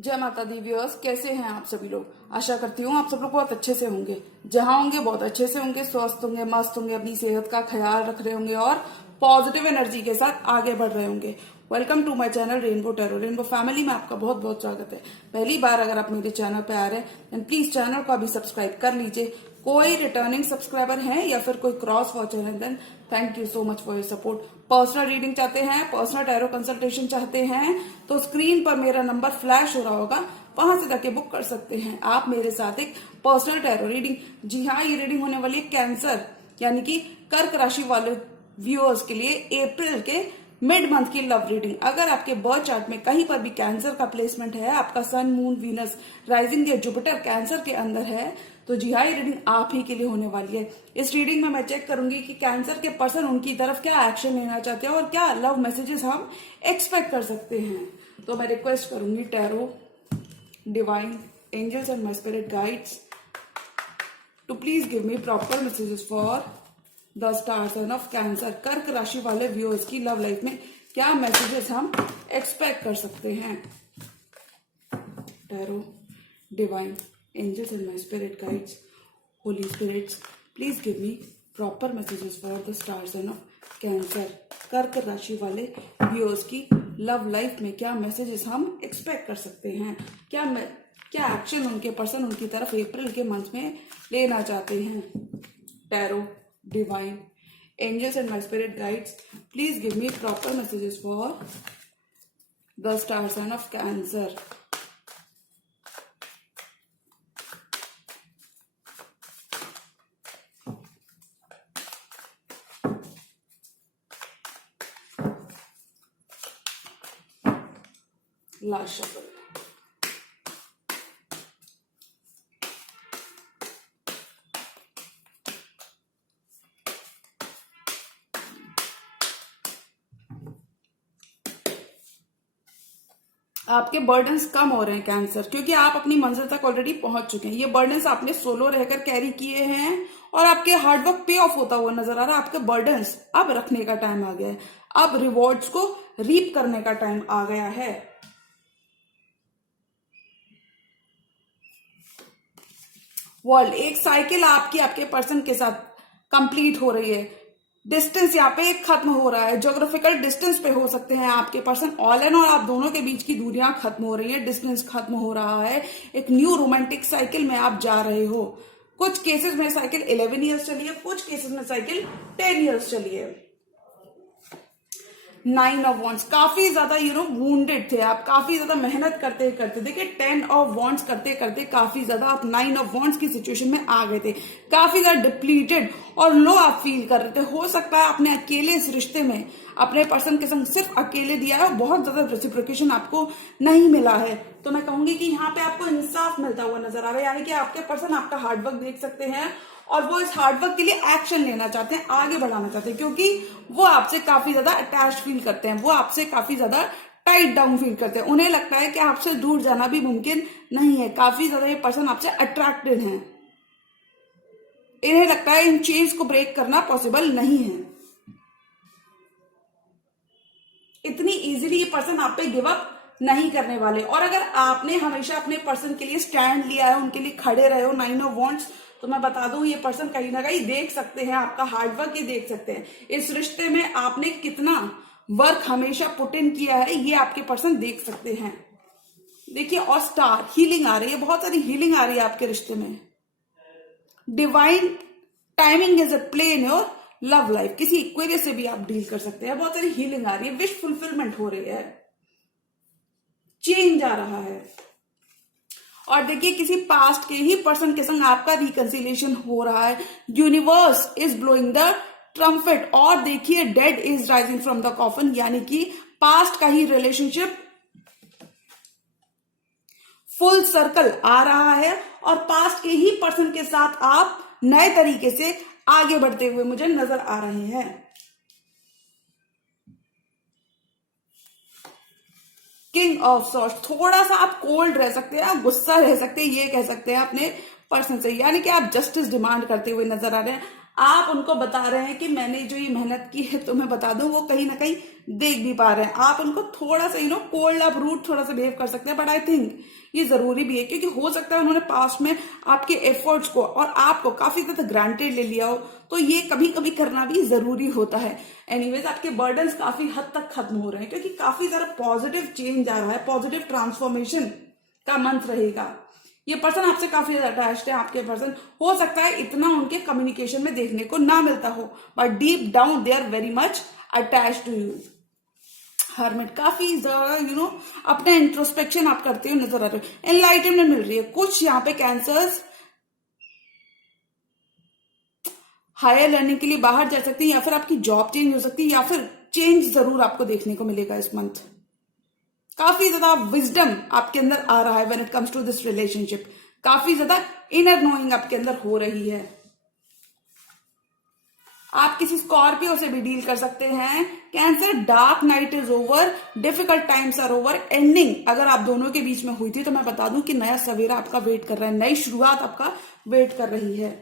जय माता the viewers, कैसे हैं आप सभी लोग। आशा करती हूँ आप सब लोग बहुत अच्छे से होंगे। जहां होंगे बहुत अच्छे से होंगे, स्वस्थ होंगे, मस्त होंगे, अपनी सेहत का ख्याल रख रहे होंगे और पॉजिटिव एनर्जी के साथ आगे बढ़ रहे होंगे। Welcome to my channel rainbow tarot. Rainbow family में आपका बहुत बहुत स्वागत है। पहली बार अगर आप मेरे चैनल पे आ रहे हैं देन प्लीज चैनल को अभी सब्सक्राइब कर लीजिए। कोई रिटर्निंग सब्सक्राइबर है या फिर कोई क्रॉस वॉचर है then thank you so much for your support. Personal reading चाहते हैं, पर्सनल टैरो कंसल्टेशन चाहते हैं तो स्क्रीन पर मेरा नंबर फ्लैश हो रहा होगा, वहां से जाके बुक कर सकते हैं आप मेरे साथ एक पर्सनल टैरो रीडिंग। जी हाँ, ये रीडिंग होने वाली है कैंसर यानी कि कर्क राशि वाले व्यूअर्स के लिए अप्रैल के मिड मंथ की लव रीडिंग। अगर आपके बर्थ चार्ट में कहीं पर भी कैंसर का प्लेसमेंट है, आपका सन, मून, वीनस, राइजिंग या जुपिटर कैंसर के अंदर है, तो जी हाँ, ये रीडिंग आप ही के लिए होने वाली है। इस रीडिंग में मैं चेक करूंगी कि कैंसर के पर्सन उनकी तरफ क्या एक्शन लेना चाहते हैं और क्या लव मैसेजेस हम एक्सपेक्ट कर सकते हैं। तो मैं रिक्वेस्ट करूंगी tarot, divine, angels and my spirit guides to please give me proper messages for the star sign of cancer. कर्क राशि वाले व्यूअर्स की लव लाइफ में क्या मैसेजेस हम एक्सपेक्ट कर सकते हैं। Tarot, divine, angels and my spirit guides, holy spirits, please give me proper messages for the star sign of cancer। कर्क राशि वाले व्यूअर्स की लव लाइफ में क्या मैसेजेस हम एक्सपेक्ट कर सकते हैं, क्या एक्शन उनके पर्सन उनकी तरफ अप्रैल के मंथ में लेना चाहते हैं। Tarot, divine, angels and my spirit guides, please give me proper messages for the star sign of cancer. Last shuffle. आपके बर्डन्स कम हो रहे हैं कैंसर, क्योंकि आप अपनी मंजिल तक ऑलरेडी पहुंच चुके हैं। ये बर्डन्स आपने सोलो रहकर कैरी किए हैं और आपके हार्डवर्क पे ऑफ होता हुआ नजर आ रहा है। आपके बर्डन्स अब रखने का टाइम आ गया है, अब रिवॉर्ड्स को रीप करने का टाइम आ गया है। वर्ल्ड, एक साइकिल आपकी आपके पर्सन के साथ कंप्लीट हो रही है। डिस्टेंस यहाँ पे खत्म हो रहा है, ज्योग्राफिकल डिस्टेंस पे हो सकते हैं आपके पर्सन ऑल एंड, और आप दोनों के बीच की दूरियां खत्म हो रही है, डिस्टेंस खत्म हो रहा है। एक न्यू रोमांटिक साइकिल में आप जा रहे हो। कुछ केसेस में साइकिल 11 ईयर्स चली है, कुछ केसेस में साइकिल 10 ईयर्स चली है। 9 ऑफ वॉन्ड्स, काफी ज्यादा वुंडेड थे आप, काफी ज्यादा मेहनत करते करते, देखिए 10 ऑफ वॉन्ड्स करते करते काफी ज्यादा आप 9 ऑफ वॉन्ड्स की सिचुएशन में आ गए थे। काफी ज्यादा डिप्लीटेड और लो आप फील कर रहे थे। हो सकता है आपने अकेले इस रिश्ते में अपने पर्सन के संग सिर्फ अकेले दिया है और बहुत ज्यादा रेसिप्रोकेशन आपको नहीं मिला है। तो मैं कहूंगी कि यहाँ पे आपको इंसाफ मिलता हुआ नजर आ रहा है, यानी कि आपके पर्सन आपका हार्डवर्क देख सकते हैं और वो इस हार्डवर्क के लिए एक्शन लेना चाहते हैं, आगे बढ़ाना चाहते हैं, क्योंकि वो आपसे काफी ज्यादा अटैच फील करते हैं, वो आपसे काफी ज्यादा टाइट डाउन फील करते हैं। उन्हें लगता है कि आपसे दूर जाना भी मुमकिन नहीं है। काफी ज्यादा ये पर्सन आपसे अट्रैक्टेड है, इन्हें लगता है इन चेन्स को ब्रेक करना पॉसिबल नहीं है। इतनी इजीली ये पर्सन आप पे गिव अप नहीं करने वाले। और अगर आपने हमेशा अपने पर्सन के लिए स्टैंड लिया है, उनके लिए खड़े रहे हो 9 ऑफ वॉन्ड्स, तो मैं बता दूं ये पर्सन कहीं ना कहीं देख सकते हैं आपका हार्डवर्क, ये देख सकते हैं इस रिश्ते में आपने कितना वर्क हमेशा पुट इन किया है, ये आपके पर्सन देख सकते हैं। देखिए, और स्टार हीलिंग आ रही है, बहुत सारी हीलिंग आ रही है आपके रिश्ते में। Divine timing is at play in your love life, किसी इक्वेरियस से भी आप डील कर सकते हैं। बहुत सारी हीलिंग आ रही है, विश फुलफिलमेंट हो रही है, चेंज आ रहा है। और देखिए, किसी पास्ट के ही पर्सन के संग आपका रिकंसिलिएशन हो रहा है। Universe is blowing the trumpet. और देखिए, dead is rising from the coffin, यानी कि पास्ट का ही रिलेशनशिप फुल सर्कल आ रहा है और पास्ट के ही पर्सन के साथ आप नए तरीके से आगे बढ़ते हुए मुझे नजर आ रहे हैं। किंग ऑफ सॉर्ड्स, थोड़ा सा आप कोल्ड रह सकते हैं, आप गुस्सा रह सकते हैं, ये कह सकते हैं अपने पर्सन से, यानी कि आप जस्टिस डिमांड करते हुए नजर आ रहे हैं। आप उनको बता रहे हैं कि मैंने जो ये मेहनत की है तो मैं बता दूं, वो कहीं ना कहीं देख भी पा रहे हैं। आप उनको थोड़ा सा कोल्ड आप रूट थोड़ा सा बिहेव कर सकते हैं, बट आई थिंक ये जरूरी भी है, क्योंकि हो सकता है उन्होंने पास्ट में आपके एफर्ट्स को और आपको काफी ज्यादा ग्रांटेड ले लिया हो, तो ये कभी कभी करना भी जरूरी होता है। एनीवेज, आपके बर्डन्स काफी हद तक खत्म हो रहे हैं, क्योंकि काफी ज्यादा पॉजिटिव चेंज आ रहा है, पॉजिटिव ट्रांसफॉर्मेशन का मंत्र रहेगा। ये पर्सन आपसे काफी ज्यादा अटैच्ड है। आपके पर्सन, हो सकता है इतना उनके कम्युनिकेशन में देखने को ना मिलता हो, but deep down they are very much attached to you. Hermit, काफी ज्यादा अपना इंट्रोस्पेक्शन आप करते हुए नजर आ रहे हो। एनलाइटनमेंट मिल रही है। कुछ यहाँ पे कैंसर्स हायर लर्निंग के लिए बाहर जा सकते हैं, या फिर आपकी जॉब चेंज हो सकती है, या फिर चेंज जरूर आपको देखने को मिलेगा इस मंथ। काफी ज्यादा विजडम आपके अंदर आ रहा है when it comes to this relationship. काफी ज्यादा इनर नोइंग आपके अंदर हो रही है। आप किसी स्कॉर्पियो से भी डील कर सकते हैं। Cancer, dark night is over, difficult times are over, ending अगर आप दोनों के बीच में हुई थी तो मैं बता दूं कि नया सवेरा आपका वेट कर रहा है, नई शुरुआत आपका वेट कर रही है।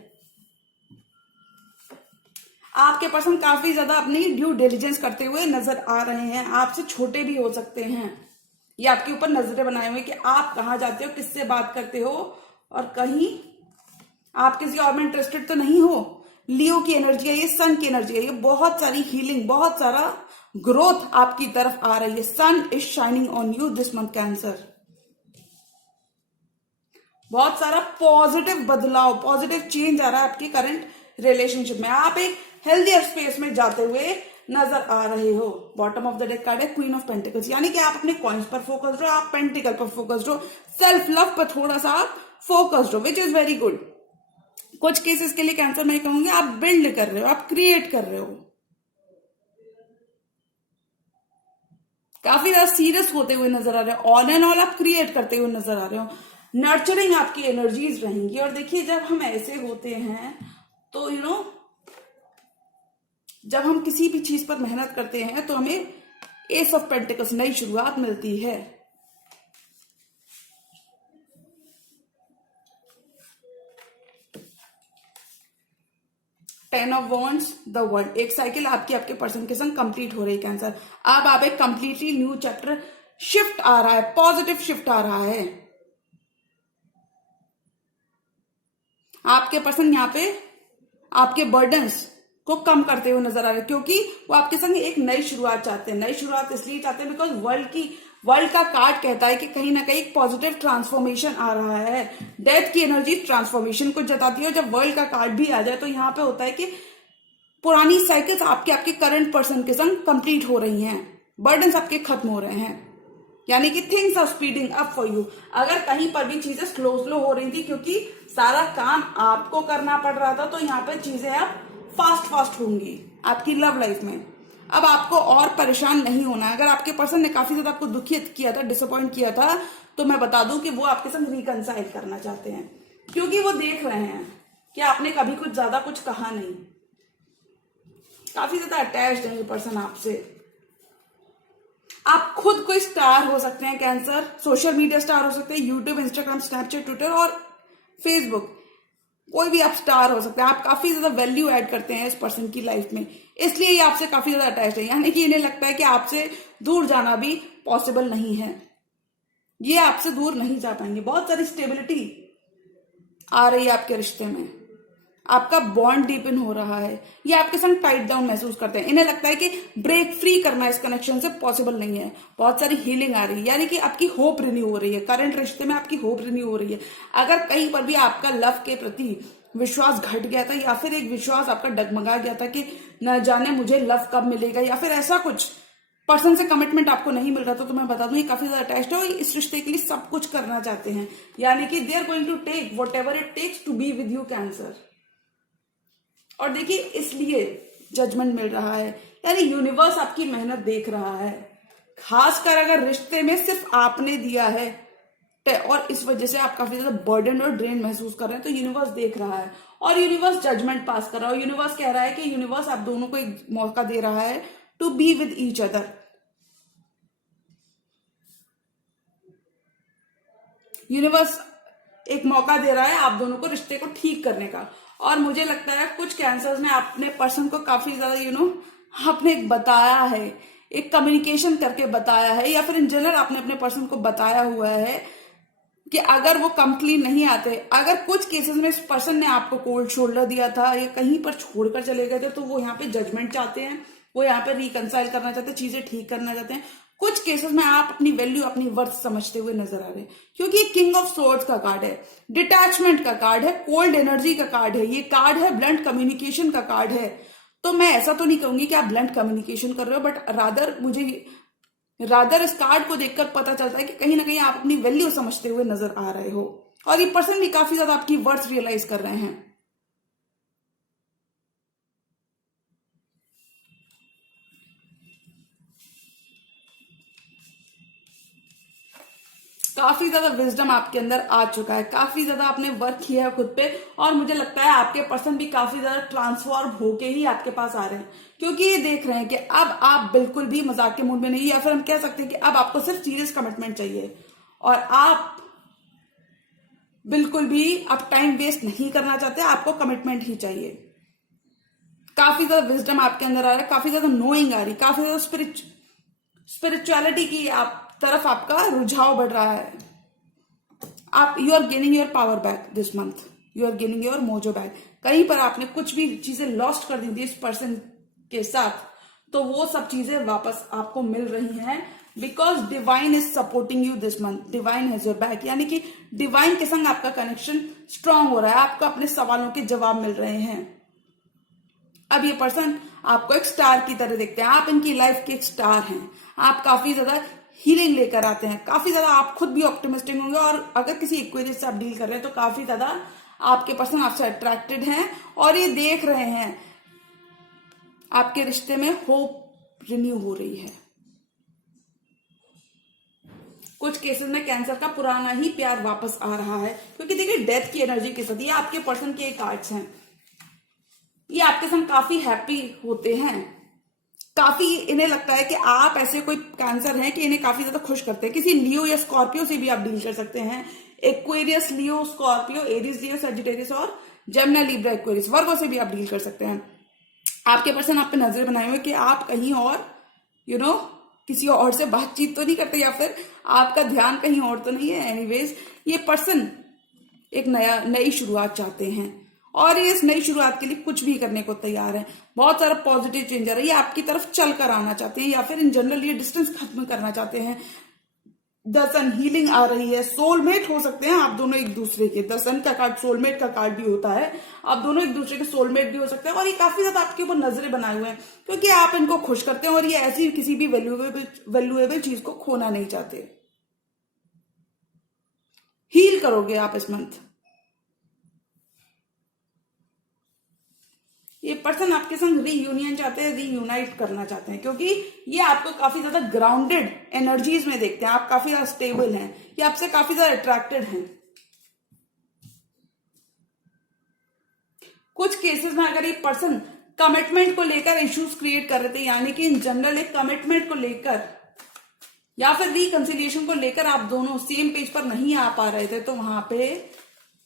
आपके पर्सन काफी ज्यादा अपनी ड्यू डिलिजेंस करते हुए नजर आ रहे हैं। आपसे छोटे भी हो सकते हैं। ये आपके ऊपर नजरें बनाए हुए कि आप कहाँ जाते हो, किससे बात करते हो, और कहीं आप किसी और में इंटरेस्टेड तो नहीं हो। लियो की एनर्जी है ये, सन की एनर्जी है ये। बहुत सारी हीलिंग, बहुत सारा ग्रोथ आपकी तरफ आ रही है। Sun is shining on you this month cancer. बहुत सारा पॉजिटिव बदलाव, पॉजिटिव चेंज आ रहा है आपकी करंट रिलेशनशिप में। आप एक हेल्दियर स्पेस में जाते हुए नजर आ रहे हो। Bottom of the deck card है क्वीन ऑफ पेंटिकल्स, यानी कि आप अपने कॉइन्स पर फोकस्ड हो, आप पेंटिकल पर फोकस्ड हो, सेल्फ लव पर थोड़ा सा आप फोकस्ड हो, विच इज वेरी गुड। कुछ केसेस के लिए कैंसर मैं कहूंगी आप बिल्ड कर रहे हो, आप क्रिएट कर रहे हो। काफी ज्यादा सीरियस होते हुए नजर आ रहे हो। ऑल एंड ऑल आप क्रिएट करते हुए नजर आ रहे हो। नर्चरिंग आपकी एनर्जीज रहेंगी। और देखिए, जब हम ऐसे होते हैं तो जब हम किसी भी चीज पर मेहनत करते हैं तो हमें एस ऑफ पेंटिकल्स, नई शुरुआत मिलती है। Ten of wands, the world. एक साइकिल आपकी आपके पर्सन के संग कंप्लीट हो रही है कैंसर। अब आप एक कंप्लीटली न्यू चैप्टर, शिफ्ट आ रहा है, पॉजिटिव शिफ्ट आ रहा है। आपके पर्सन यहाँ पे आपके बर्डन्स को कम करते हुए नजर आ रहे हैं, क्योंकि वो आपके संग एक नई शुरुआत चाहते हैं। नई शुरुआत इसलिए चाहते हैं बिकॉज वर्ल्ड का कार्ड कहता है कि कहीं ना कहीं एक पॉजिटिव ट्रांसफॉर्मेशन आ रहा है। डेथ की एनर्जी ट्रांसफॉर्मेशन को जताती है। जब वर्ल्ड का कार्ड भी आ जाए तो यहाँ पे होता है कि पुरानी साइकिल्स आपके करंट पर्सन के संग कंप्लीट हो रही हैं, बर्डन्स आपके खत्म हो रहे हैं, यानी कि things are speeding up for you. अगर कहीं पर भी चीजें स्लो स्लो हो रही थी क्योंकि सारा काम आपको करना पड़ रहा था, तो यहाँ पे चीजें अब फास्ट होंगी आपकी लव लाइफ में। अब आपको और परेशान नहीं होना है। अगर आपके पर्सन ने काफी ज्यादा आपको दुखित किया था, डिसअपॉइंट किया था, तो मैं बता दूं कि वो आपके साथ रिकंसाइल करना चाहते हैं, क्योंकि वो देख रहे हैं कि आपने कभी कुछ ज्यादा कुछ कहा नहीं। काफी ज्यादा अटैच्ड है ये पर्सन आपसे। आप खुद कोई स्टार हो सकते हैं कैंसर, सोशल मीडिया स्टार हो सकते हैं, यूट्यूब, इंस्टाग्राम, स्नैपचैट, ट्विटर और फेसबुक, कोई भी आप स्टार हो सकते हैं। आप काफी ज्यादा वैल्यू ऐड करते हैं इस पर्सन की लाइफ में, इसलिए ये आपसे काफी ज्यादा अटैच्ड है। यानी कि इन्हें लगता है कि आपसे दूर जाना भी पॉसिबल नहीं है, ये आपसे दूर नहीं जा पाएंगे। बहुत सारी स्टेबिलिटी आ रही है आपके रिश्ते में, आपका बॉन्ड डीपन हो रहा है। ये आपके संग टाइट डाउन महसूस करते हैं। इन्हें लगता है कि ब्रेक फ्री करना इस कनेक्शन से पॉसिबल नहीं है। बहुत सारी हीलिंग आ रही है, यानी कि आपकी होप रिन्यू हो रही है। करंट रिश्ते में आपकी होप रिन्यू हो रही है। अगर कहीं पर भी आपका लव के प्रति विश्वास घट गया था, या फिर एक विश्वास आपका डगमगा गया था कि न जाने मुझे लव कब मिलेगा, या फिर ऐसा कुछ पर्सन से कमिटमेंट आपको नहीं मिल रहा था, तो मैं बता दूं ये काफी ज्यादा अटैच्ड है और इस रिश्ते के लिए सब कुछ करना चाहते हैं। यानी कि they are going to take whatever it takes to be with you cancer. और देखिए, इसलिए जजमेंट मिल रहा है, यानी यूनिवर्स आपकी मेहनत देख रहा है। खासकर अगर रिश्ते में सिर्फ आपने दिया है और इस वजह से आप काफी ज्यादा बर्डन और ड्रेन महसूस कर रहे हैं, तो यूनिवर्स देख रहा है और यूनिवर्स जजमेंट पास कर रहा है। यूनिवर्स कह रहा है कि यूनिवर्स आप दोनों को एक मौका दे रहा है to be with each other. Universe एक मौका दे रहा है आप दोनों को रिश्ते को ठीक करने का। और मुझे लगता है कुछ कैंसर्स ने अपने पर्सन को काफी ज्यादा आपने एक बताया है, एक कम्युनिकेशन करके बताया है, या फिर इन जनरल आपने अपने पर्सन को बताया हुआ है कि अगर वो कंप्लीट नहीं आते, अगर कुछ केसेस में इस पर्सन ने आपको कोल्ड शोल्डर दिया था या कहीं पर छोड़कर चले गए थे, तो वो यहाँ पे जजमेंट चाहते हैं, वो यहाँ पे रिकंसाइल करना चाहते हैं, चीजें ठीक करना चाहते हैं। कुछ केसेस में आप अपनी वैल्यू, अपनी वर्थ समझते हुए नजर आ रहे हैं, क्योंकि ये किंग ऑफ सोर्ड्स का कार्ड है, डिटैचमेंट का कार्ड है, कोल्ड एनर्जी का कार्ड है, ये कार्ड है ब्लंट कम्युनिकेशन का कार्ड है। तो मैं ऐसा तो नहीं कहूंगी कि आप ब्लंट कम्युनिकेशन कर रहे हो, बट रादर इस कार्ड को देखकर पता चलता है कि कहीं ना कहीं आप अपनी वैल्यू समझते हुए नजर आ रहे हो, और ये पर्सन भी काफी ज्यादा आपकी वर्थ रियलाइज कर रहे हैं। काफी ज्यादा विजडम आपके अंदर आ चुका है, काफी ज्यादा आपने वर्क किया है खुद पे, और मुझे लगता है आपके पर्सन भी काफी ज्यादा ट्रांसफॉर्म होके ही आपके पास आ रहे हैं, क्योंकि ये देख रहे हैं कि अब आप बिल्कुल भी मजाक के मूड में नहीं, या फिर हम कह सकते हैं कि अब आपको सिर्फ सीरियस कमिटमेंट चाहिए, और आप बिल्कुल भी अब टाइम वेस्ट नहीं करना चाहते, आपको कमिटमेंट ही चाहिए। काफी ज्यादा विजडम आपके अंदर आ रहा है, काफी ज्यादा नोइंग आ रही, काफी ज्यादा स्पिरिचुअलिटी की तरफ आपका रुझाव बढ़ रहा है। आप you are gaining your power back this month, you are gaining your mojo back. कहीं पर आपने कुछ भी चीजें लॉस्ट कर दी थी इस पर्सन के साथ, तो वो सब चीजें वापस आपको मिल रही हैं, because divine is supporting you this month, divine has your back, यानी कि डिवाइन के संग आपका कनेक्शन स्ट्रांग हो रहा है, आपको अपने सवालों के जवाब मिल रहे हैं। अब ये पर्सन आपको एक स्टार की तरह देखते हैं, आप इनकी लाइफ के एक स्टार हैं, आप काफी ज्यादा हीलिंग लेकर आते हैं, काफी ज्यादा आप खुद भी ऑप्टिमिस्टिक होंगे, और अगर किसी इक्वेरियस से आप डील कर रहे हैं तो काफी ज्यादा आपके पर्सन आपसे अट्रैक्टेड हैं, और ये देख रहे हैं आपके रिश्ते में होप रिन्यू हो रही है। कुछ केसेस में कैंसर का पुराना ही प्यार वापस आ रहा है, क्योंकि देखिए डेथ की एनर्जी के साथ ये आपके पर्सन के कार्ड्स हैं, ये आपके संग काफी हैप्पी होते हैं, काफी इन्हें लगता है कि आप ऐसे कोई कैंसर हैं कि इन्हें काफी ज्यादा खुश करते हैं। किसी लियो या स्कॉर्पियो से भी आप डील कर सकते हैं, एक्वेरियस, लियो, स्कॉर्पियो, एरीज, लियो, सजिटेरियस और जेमिनी, लिब्रा, एक्वेरियस, वर्गो से भी आप डील कर सकते हैं। आपके पर्सन आप पे नजर बनाए हुए कि आप कहीं और किसी और से बातचीत तो नहीं करते, या फिर आपका ध्यान कहीं और तो नहीं है। एनीवेज, ये पर्सन एक नई शुरुआत चाहते हैं, और ये इस नई शुरुआत के लिए कुछ भी करने को तैयार है। बहुत सारा पॉजिटिव चेंज आ रहा है, ये आपकी तरफ चल कर आना चाहते हैं, या फिर इन जनरल ये डिस्टेंस खत्म करना चाहते हैं। दर्शन हीलिंग आ रही है, सोलमेट हो सकते हैं आप दोनों एक दूसरे के। दर्शन का कार्ड सोलमेट का कार्ड भी होता है, आप दोनों एक दूसरे के सोलमेट भी हो सकते हैं, और ये काफी ज्यादा आपके ऊपर नजरें बनाए हुए हैं, क्योंकि आप इनको खुश करते हैं, और ये ऐसी किसी भी वैल्यूएबल चीज को खोना नहीं चाहते। हील करोगे आप इस मंथ। ये पर्सन आपके संग रीयूनियन चाहते हैं, रीयूनाइट करना चाहते हैं, क्योंकि ये आपको काफी ज्यादा ग्राउंडेड एनर्जीज में देखते हैं, आप काफी ज्यादा स्टेबल हैं, ये आपसे काफी ज्यादा अट्रैक्टेड हैं। कुछ केसेस में अगर ये पर्सन कमिटमेंट को लेकर इश्यूज क्रिएट कर रहे थे, यानी कि इन जनरल एक कमिटमेंट को लेकर या फिर रिकंसिलिएशन को लेकर आप दोनों सेम पेज पर नहीं आ पा रहे थे, तो वहां पे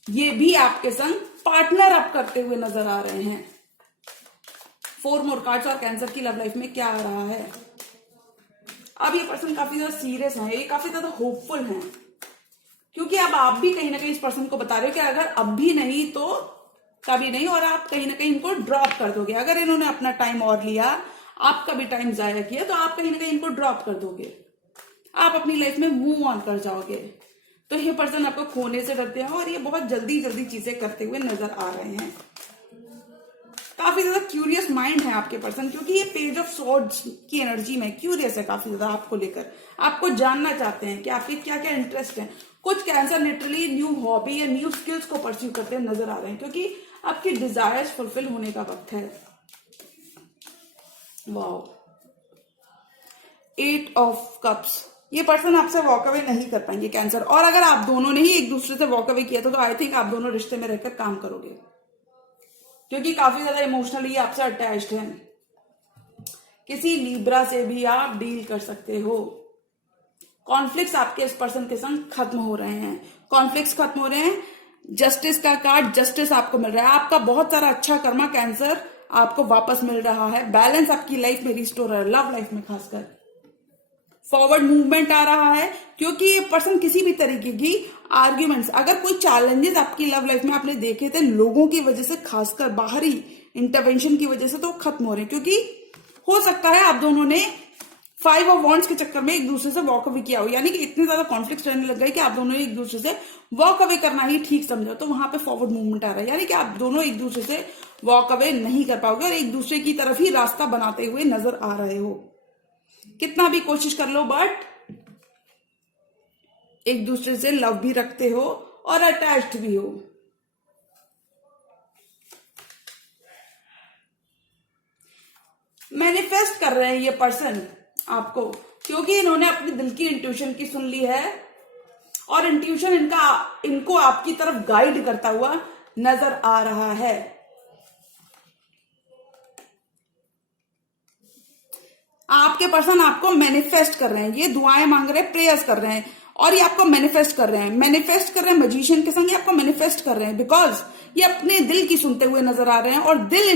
ये भी आपके संग पार्टनर अप करते हुए नजर आ रहे हैं। 4 मोर कार्ड्स, और कैंसर की लव लाइफ में क्या आ रहा है। अब ये पर्सन काफी ज्यादा सीरियस है, ये काफी ज्यादा होपफुल हैं, क्योंकि अब आप भी कहीं ना कहीं इस पर्सन को बता रहे हो कि अगर अब भी नहीं तो कभी नहीं, और आप कहीं ना कहीं इनको ड्रॉप कर दोगे। अगर इन्होंने अपना टाइम और लिया, आपका भी टाइम जाया किया, तो आप कहीं ना कहीं इनको ड्रॉप कर दोगे, आप अपनी लाइफ में मूव ऑन कर जाओगे। तो ये पर्सन आपको खोने से डरते हैं, और ये बहुत जल्दी जल्दी चीजें करते हुए नजर आ रहे हैं। काफी ज्यादा क्यूरियस माइंड है आपके पर्सन, क्योंकि ये पेज ऑफ सॉर्ड्स की एनर्जी में क्यूरियस है काफी ज्यादा आपको लेकर, आपको जानना चाहते हैं कि आपके क्या क्या इंटरेस्ट है। कुछ कैंसर लिटरली न्यू हॉबी या न्यू स्किल्स को परस्यू करते नजर आ रहे हैं, क्योंकि आपकी डिजायर्स फुलफिल होने का वक्त है। वाओ, 8 ऑफ कप्स, ये पर्सन आपसे वॉक अवे नहीं कर पाएंगे कैंसर, और अगर आप दोनों ने ही एक दूसरे से वॉक अवे किया तो आई थिंक आप दोनों रिश्ते में रहकर काम करोगे, क्योंकि काफी ज्यादा इमोशनली आपसे अटैच्ड हैं। किसी लिब्रा से भी आप डील कर सकते हो। कॉन्फ्लिक्ट्स आपके इस पर्सन के संग खत्म हो रहे हैं, कॉन्फ्लिक्ट्स खत्म हो रहे हैं, जस्टिस का कार्ड, जस्टिस आपको मिल रहा है। आपका बहुत सारा अच्छा कर्मा कैंसर आपको वापस मिल रहा है। बैलेंस आपकी लाइफ में रिस्टोर है, लव लाइफ में खासकर फॉरवर्ड मूवमेंट आ रहा है, क्योंकि ये पर्सन किसी भी तरीके की आर्ग्यूमेंट्स, अगर कोई चैलेंजेस आपकी लव लाइफ में आपने देखे थे लोगों की वजह से, खासकर बाहरी इंटरवेंशन की वजह से, तो खत्म हो रहे हैं। क्योंकि हो सकता है आप दोनों ने 5 ऑफ वॉन्ड्स के चक्कर में एक दूसरे से वॉक अवे किया हो, यानी कि इतने ज्यादा कॉन्फ्लिक्ट रहने लग गए कि आप दोनों ने एक दूसरे से वॉक अवे करना ही ठीक समझा। तो वहां पे फॉरवर्ड मूवमेंट आ रहा है, यानी कि आप दोनों एक दूसरे से वॉक अवे नहीं कर पाओगे और एक दूसरे की तरफ ही रास्ता बनाते हुए नजर आ रहे हो। कितना भी कोशिश कर लो, बट एक दूसरे से लव भी रखते हो और अटैच्ड भी हो। मैनिफेस्ट कर रहे हैं ये पर्सन आपको, क्योंकि इन्होंने अपने दिल की इंट्यूशन की सुन ली है और इंट्यूशन इनको आपकी तरफ गाइड करता हुआ नजर आ रहा है। आपके पर्सन आपको मैनिफेस्ट कर रहे हैं, ये दुआएं मांग रहे हैं, प्रेयर्स कर रहे हैं और ये आपको मैनिफेस्ट कर रहे हैं। मैनिफेस्ट कर रहे हैं मैजिशियन के संग, ये आपको मैनिफेस्ट कर रहे हैं बिकॉज ये अपने दिल की सुनते हुए नजर आ रहे हैं और दिल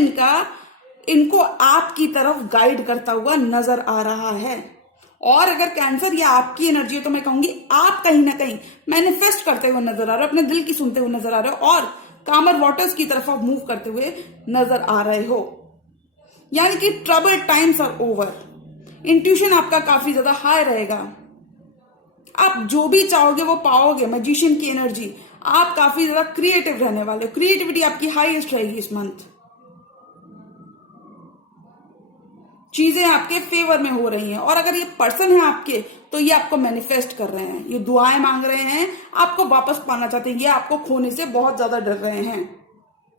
इनको आपकी तरफ गाइड करता हुआ नजर आ रहा है। और अगर कैंसर या आपकी एनर्जी है तो मैं कहूंगी आप कहीं ना कहीं मैनिफेस्ट करते हुए नजर आ रहे हो, अपने दिल की सुनते हुए नजर आ रहे हो और कामर वाटर्स की तरफ आप मूव करते हुए नजर आ रहे हो, यानी कि trouble times are over. Intuition आपका काफी ज्यादा हाई रहेगा, आप जो भी चाहोगे वो पाओगे। मैजिशियन की एनर्जी, आप काफी ज्यादा क्रिएटिव रहने वाले हो, क्रिएटिविटी आपकी हाईएस्ट रहेगी इस मंथ। चीजें आपके फेवर में हो रही हैं और अगर ये पर्सन है आपके तो ये आपको मैनिफेस्ट कर रहे हैं, ये दुआएं मांग रहे हैं, आपको वापस पाना चाहते हैं, ये आपको खोने से बहुत ज्यादा डर रहे हैं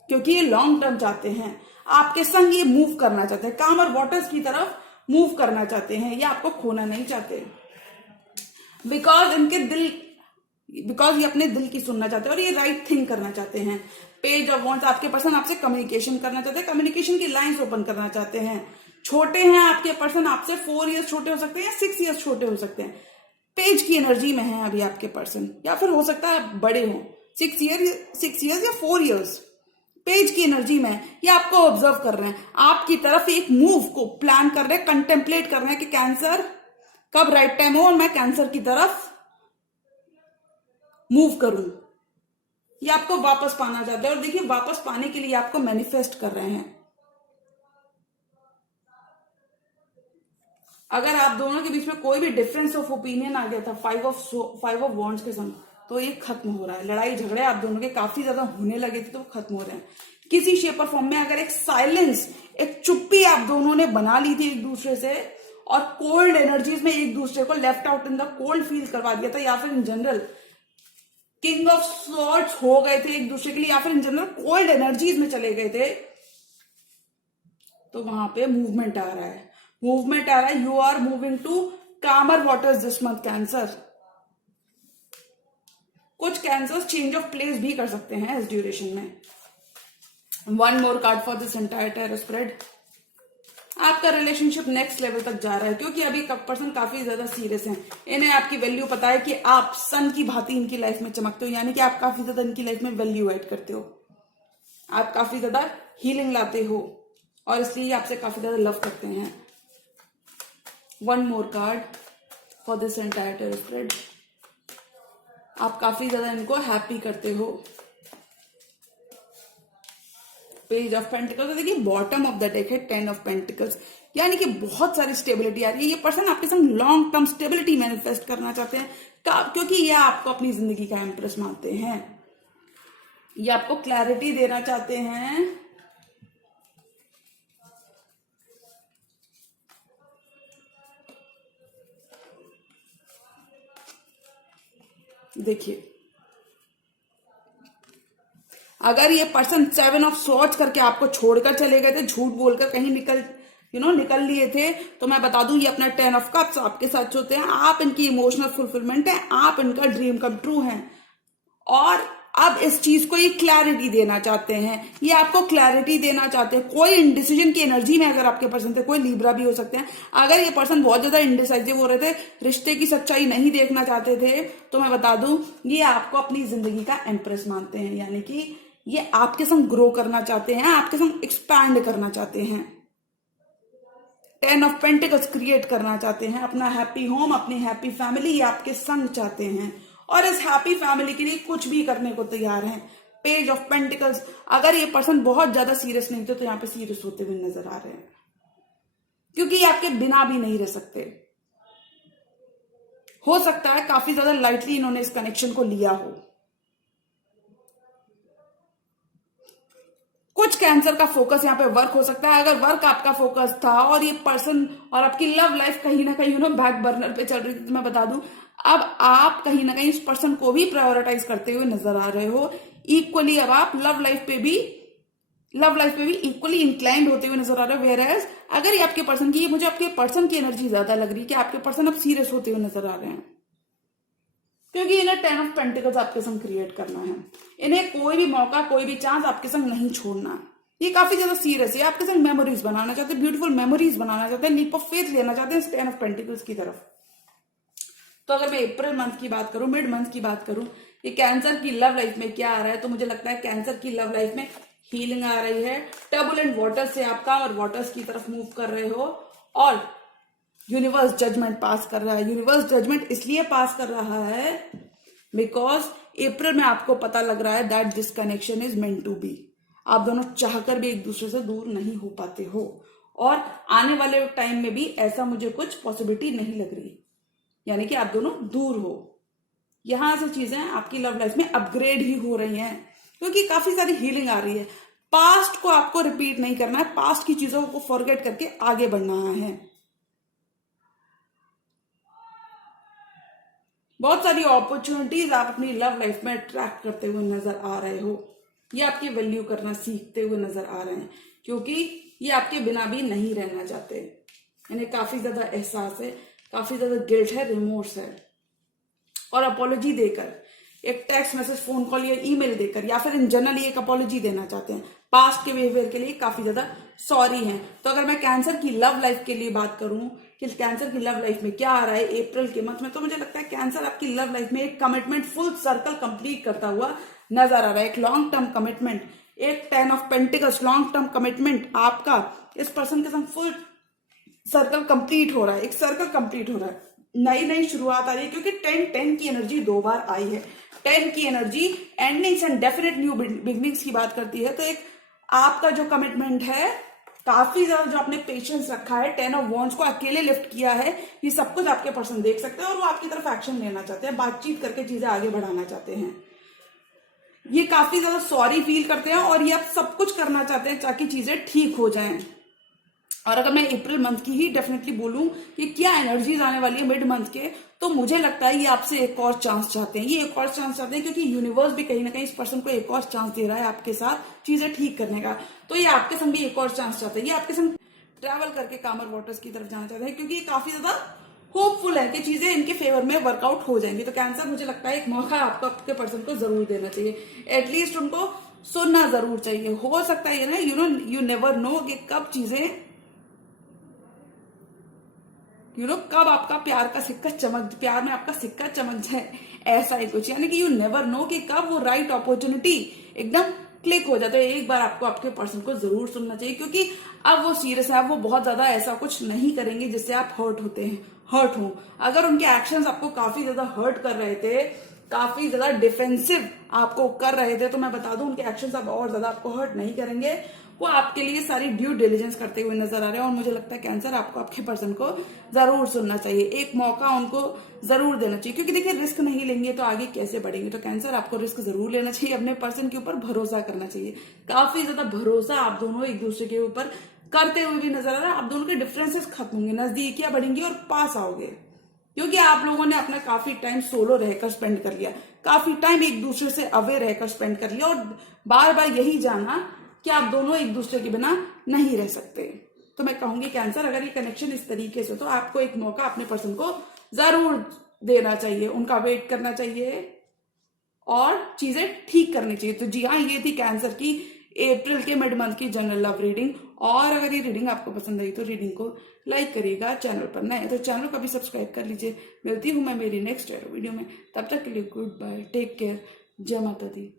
क्योंकि ये लॉन्ग टर्म चाहते हैं, आपके संग ये मूव करना चाहते हैं, काम और वाटर्स की तरफ मूव करना चाहते हैं, ये आपको खोना नहीं चाहते बिकॉज ये अपने दिल की सुनना चाहते हैं और ये राइट थिंग करना चाहते हैं। पेज ऑफ वॉन्ड्स, आपके पर्सन आपसे कम्युनिकेशन करना चाहते हैं, कम्युनिकेशन की लाइंस ओपन करना चाहते हैं। छोटे हैं आपके पर्सन, आपसे 4 इयर्स छोटे हो सकते हैं या 6 इयर्स छोटे हो सकते हैं। पेज की एनर्जी में है अभी आपके पर्सन, या फिर हो सकता है बड़े हो, 6 इयर्स या 4 इयर्स। पेज की एनर्जी में ये आपको ऑब्जर्व कर रहे हैं, आपकी तरफ एक मूव को प्लान कर रहे हैं, कंटेम्पलेट कर रहे हैं कि कैंसर कब राइट टाइम हो और मैं कैंसर की तरफ मूव करूं। ये आपको वापस पाना चाहते हैं और देखिए वापस पाने के लिए आपको मैनिफेस्ट कर रहे हैं। अगर आप दोनों के बीच में कोई भी डिफरेंस ऑफ ओपिनियन आ गया था 5 ऑफ वॉन्ड्स के संग, तो ये खत्म हो रहा है। लड़ाई झगड़े आप दोनों के काफी ज्यादा होने लगे थे तो खत्म हो रहे हैं। किसी शेप और फॉर्म में अगर एक साइलेंस, एक चुप्पी आप दोनों ने बना ली थी एक दूसरे से और कोल्ड एनर्जीज में एक दूसरे को left out in the cold feel करवा दिया था, या फिर in general king of swords हो गए थे एक दूसरे के लिए, या फिर इन जनरल कोल्ड एनर्जीज में चले गए थे, तो वहां पे मूवमेंट आ रहा है, you are moving to calmer waters this month cancer. कुछ कैंसर्स चेंज ऑफ प्लेस भी कर सकते हैं इस ड्यूरेशन में। 1 more card for this entire tarot spread. आपका रिलेशनशिप नेक्स्ट लेवल तक जा रहा है क्योंकि अभी पर्सन काफी ज्यादा सीरियस हैं। इन्हें आपकी वैल्यू पता है कि आप सन की भांति इनकी लाइफ में चमकते हो, यानी कि आप काफी ज्यादा इनकी लाइफ में वैल्यू ऐड करते हो, आप काफी ज्यादा हीलिंग लाते हो और इसलिए आपसे काफी ज्यादा लव करते हैं। 1 more card for this entire tarot spread. आप काफी ज्यादा इनको हैप्पी करते हो। पेज ऑफ पेंटिकल्स, देखिए बॉटम ऑफ द डेक है 10 ऑफ पेंटिकल्स, यानी कि बहुत सारी स्टेबिलिटी आ रही है। ये पर्सन आपके संग लॉन्ग टर्म स्टेबिलिटी मैनिफेस्ट करना चाहते हैं क्योंकि ये आपको अपनी जिंदगी का एम्प्रेस मानते हैं, ये आपको क्लैरिटी देना चाहते हैं। देखिए अगर ये पर्सन 7 ऑफ स्वॉर्ड्स करके आपको छोड़कर चले गए थे, झूठ बोलकर कहीं निकल लिए थे, तो मैं बता दूं ये अपना 10 ऑफ कप्स आपके साथ होते हैं। आप इनकी इमोशनल फुलफिलमेंट है, आप इनका ड्रीम कम ट्रू हैं और अब इस चीज को ये क्लैरिटी देना चाहते हैं, ये आपको क्लैरिटी देना चाहते हैं। कोई इंडिसीजन की एनर्जी में अगर आपके पर्सन थे, कोई लिब्रा भी हो सकते हैं, अगर ये पर्सन बहुत ज्यादा इंडिसाइसिव हो रहे थे, रिश्ते की सच्चाई नहीं देखना चाहते थे, तो मैं बता दूं ये आपको अपनी जिंदगी का एम्प्रेस मानते हैं, यानी कि ये आपके संग ग्रो करना चाहते हैं, आपके संग एक्सपैंड करना चाहते हैं, 10 ऑफ पेंटिकल्स क्रिएट करना चाहते हैं, अपना हैप्पी होम, अपनी हैप्पी फैमिली ये आपके संग चाहते हैं, और इस हैप्पी फैमिली के लिए कुछ भी करने को तैयार हैं। पेज ऑफ पेंटिकल्स, अगर ये पर्सन बहुत ज्यादा सीरियस नहीं थे तो यहाँ पे सीरियस होते हुए नजर आ रहे हैं, क्योंकि ये आपके बिना भी नहीं रह सकते। हो सकता है काफी ज्यादा लाइटली इन्होंने इस कनेक्शन को लिया हो। कुछ कैंसर का फोकस यहाँ पे वर्क हो सकता है। अगर वर्क आपका फोकस था और ये पर्सन और आपकी लव लाइफ कहीं ना कहीं बैक बर्नर पे चल रही थी, तो मैं बता दूं अब आप कहीं ना कहीं इस पर्सन को भी प्रायोरिटाइज करते हुए नजर आ रहे हो। इक्वली अब आप लव लाइफ पे भी इक्वली इंक्लाइंड होते हुए नजर आ रहे हो। वेयर एज अगर ये आपके पर्सन की, मुझे आपके पर्सन की एनर्जी ज्यादा लग रही है कि आपके पर्सन अब सीरियस होते हुए नजर आ रहे हैं, क्योंकि इन्हें 10 ऑफ पेंटिकल्स आपके संग क्रिएट करना है। इन्हें कोई भी मौका, कोई भी चांस आपके संग नहीं छोड़ना। ये काफी ज्यादा सीरियस है, आपके संग मेमोरीज बनाना चाहते हैं, ब्यूटीफुल मेमोरीज बनाना चाहते हैं, लीप ऑफ फेथ लेना चाहते हैं इस 10 ऑफ पेंटिकल्स की तरफ। तो अगर मैं अप्रैल मंथ की बात करूं, मिड मंथ की बात करूं, ये कैंसर की लव लाइफ में क्या आ रहा है, तो मुझे लगता है कैंसर की लव लाइफ में हीलिंग आ रही है। टर्बुलेंट वाटर्स से आपका और वाटर्स की तरफ मूव कर रहे हो, और यूनिवर्स जजमेंट पास कर रहा है। यूनिवर्स जजमेंट इसलिए पास कर रहा है बिकॉज अप्रैल में आपको पता लग रहा है that this connection is meant to be. आप दोनों चाहकर भी एक दूसरे से दूर नहीं हो पाते हो, और आने वाले टाइम में भी ऐसा मुझे कुछ पॉसिबिलिटी नहीं लग रही, यानी कि आप दोनों दूर हो। यहां से चीजें आपकी लव लाइफ में अपग्रेड ही हो रही हैं, क्योंकि काफी सारी हीलिंग आ रही है। पास्ट को आपको रिपीट नहीं करना है, पास्ट की चीजों को फॉरगेट करके आगे बढ़ना है। बहुत सारी अपॉर्चुनिटीज आप अपनी लव लाइफ में अट्रैक्ट करते हुए नजर आ रहे हो। ये आपकी वैल्यू करना सीखते हुए नजर आ रहे हैं, क्योंकि ये आपके बिना भी नहीं रहना चाहते। इन्हें काफी ज्यादा एहसास है, काफी ज्यादा गिल्ट है, रिमोर्स है, और अपॉलॉजी देकर, एक टेक्स्ट मैसेज, फोन कॉल या ईमेल देकर, या फिर इन जनरली एक अपॉलॉजी देना चाहते हैं। पास्ट के बिहेवियर के लिए काफी ज्यादा सॉरी हैं। तो अगर मैं कैंसर की लव लाइफ के लिए बात करूं कि कैंसर की लव लाइफ में क्या आ रहा है अप्रैल के मंथ में, तो मुझे लगता है कैंसर आपकी लव लाइफ में एक कमिटमेंट, फुल सर्कल कंप्लीट करता हुआ नजर आ रहा है। एक लॉन्ग टर्म कमिटमेंट, एक 10 of pentacles long term commitment आपका इस पर्सन के संग फुल सर्कल कंप्लीट हो रहा है। एक सर्कल कंप्लीट हो रहा है, नई नई शुरुआत आ रही है, क्योंकि 10 की एनर्जी 2 बार आई है। 10 की energy endings and definite new beginnings की बात करती है। तो एक आपका जो कमिटमेंट है, काफी ज्यादा जो आपने पेशेंस रखा है, 10 ऑफ वॉन्ड्स को अकेले लिफ्ट किया है, ये सब कुछ आपके पर्सन देख सकते हैं, और वो आपकी तरफ एक्शन लेना चाहते हैं, बातचीत करके चीजें आगे बढ़ाना चाहते हैं। ये काफी ज्यादा सॉरी फील करते हैं, और ये आप सब कुछ करना चाहते हैं ताकि चीजें ठीक हो जाएं। और अगर मैं अप्रैल मंथ की ही डेफिनेटली बोलूं कि क्या एनर्जीज आने वाली है मिड मंथ के, तो मुझे लगता है ये आपसे एक और चांस चाहते हैं। ये एक और चांस चाहते हैं, क्योंकि यूनिवर्स भी कहीं ना कहीं इस पर्सन को एक और चांस दे रहा है आपके साथ चीजें ठीक करने का। तो ये आपके संग भी एक और चांस चाहते हैं। ये आपके संग ट्रैवल करके कामर वाटर्स की तरफ जाना चाहते हैं, क्योंकि ये काफी ज्यादा होपफुल है कि चीजें इनके फेवर में वर्कआउट हो जाएंगी। तो कैंसर, मुझे लगता है एक मौका आपको आपके पर्सन को जरूर देना चाहिए, एटलीस्ट उनको सुनना जरूर चाहिए। हो सकता है ना, यू नेवर नो कि कब चीजें कब आपका प्यार में आपका सिक्का चमक जाए, ऐसा ही कुछ, यानी कि यू नेवर नो कि कब वो राइट अपॉर्चुनिटी एकदम क्लिक हो जाता है। एक बार आपको आपके पर्सन को जरूर सुनना चाहिए, क्योंकि अब वो सीरियस है, अब वो बहुत ज्यादा ऐसा कुछ नहीं करेंगे जिससे आप हर्ट हो। अगर उनके एक्शंस आपको काफी ज्यादा हर्ट कर रहे थे, काफी ज्यादा डिफेंसिव आपको कर रहे थे, तो मैं बता दूं उनके एक्शंस अब और ज्यादा आपको हर्ट नहीं करेंगे। वो आपके लिए सारी ड्यू डिलिजेंस करते हुए नजर आ रहे हैं, और मुझे लगता है कैंसर आपको आपके पर्सन को जरूर सुनना चाहिए, एक मौका उनको जरूर देना चाहिए, क्योंकि देखिए रिस्क नहीं लेंगे तो आगे कैसे बढ़ेंगे। तो कैंसर आपको रिस्क जरूर लेना चाहिए, अपने पर्सन के ऊपर भरोसा करना चाहिए। काफी ज्यादा भरोसा आप दोनों एक दूसरे के ऊपर करते हुए भी नजर आ रहा है। आप दोनों के डिफरेंसेस खत्म होंगे, नजदीकियां बढ़ेंगी और पास आओगे, क्योंकि आप लोगों ने अपना काफी टाइम सोलो रहकर स्पेंड कर लिया, काफी टाइम एक दूसरे से अवे रहकर स्पेंड कर लिया, और बार बार यही जाना कि आप दोनों एक दूसरे के बिना नहीं रह सकते। तो मैं कहूंगी कैंसर, अगर ये कनेक्शन इस तरीके से, तो आपको एक मौका अपने पर्सन को जरूर देना चाहिए, उनका वेट करना चाहिए, और चीजें ठीक करनी चाहिए। तो जी हाँ, ये थी कैंसर की अप्रैल के मिड मंथ की जनरल लव रीडिंग। और अगर ये रीडिंग आपको पसंद आई तो रीडिंग को लाइक करिएगा, चैनल पर नए हैं तो चैनल को भी सब्सक्राइब कर लीजिए। मिलती हूँ मैं मेरी नेक्स्ट वीडियो में, तब तक के लिए गुड बाय, टेक केयर, जय माता दी।